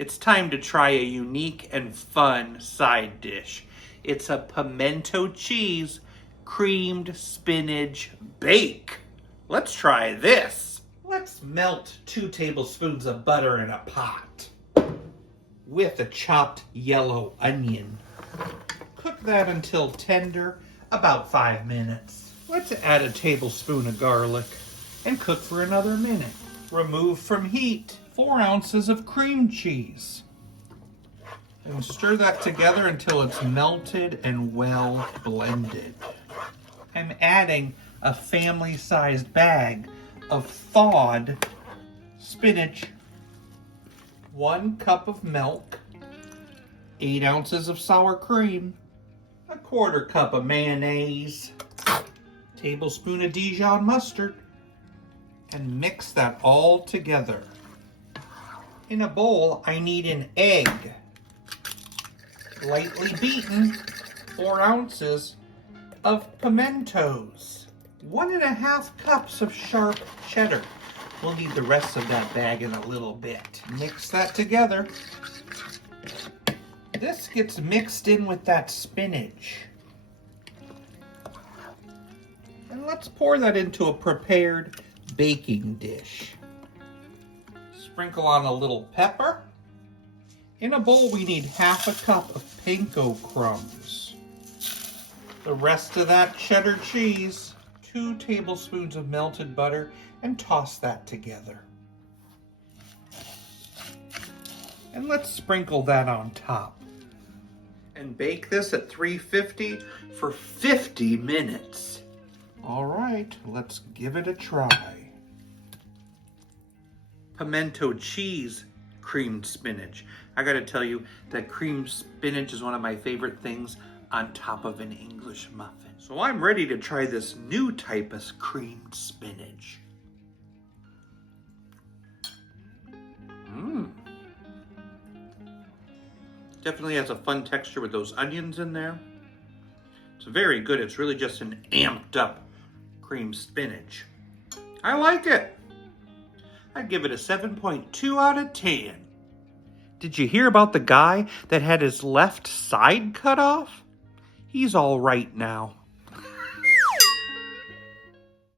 It's time to try a unique and fun side dish. It's a pimento cheese creamed spinach bake. Let's try this. Let's melt 2 tablespoons of butter in a pot with a chopped yellow onion. Cook that until tender, about 5 minutes. Let's add a tablespoon of garlic and cook for another minute. Remove from heat 4 ounces of cream cheese. And stir that together until it's melted and well blended. I'm adding a family-sized bag of thawed spinach, 1 cup of milk, 8 ounces of sour cream, 1/4 cup of mayonnaise, tablespoon of Dijon mustard, and mix that all together. In a bowl, I need an egg, lightly beaten, 4 ounces of pimentos, 1.5 cups of sharp cheddar. We'll need the rest of that bag in a little bit. Mix that together. This gets mixed in with that spinach. And let's pour that into a prepared baking dish. Sprinkle on a little pepper. In a bowl, we need 1/2 cup of panko crumbs. The rest of that cheddar cheese, 2 tablespoons of melted butter, and toss that together. And let's sprinkle that on top. And bake this at 350 for 50 minutes. All right, let's give it a try. Pimento cheese creamed spinach. I gotta tell you that creamed spinach is one of my favorite things on top of an English muffin. So I'm ready to try this new type of creamed spinach. Definitely has a fun texture with those onions in there. It's very good. It's really just an amped up creamed spinach. I like it. I'd give it a 7.2 out of 10. Did you hear about the guy that had his left side cut off? He's all right now.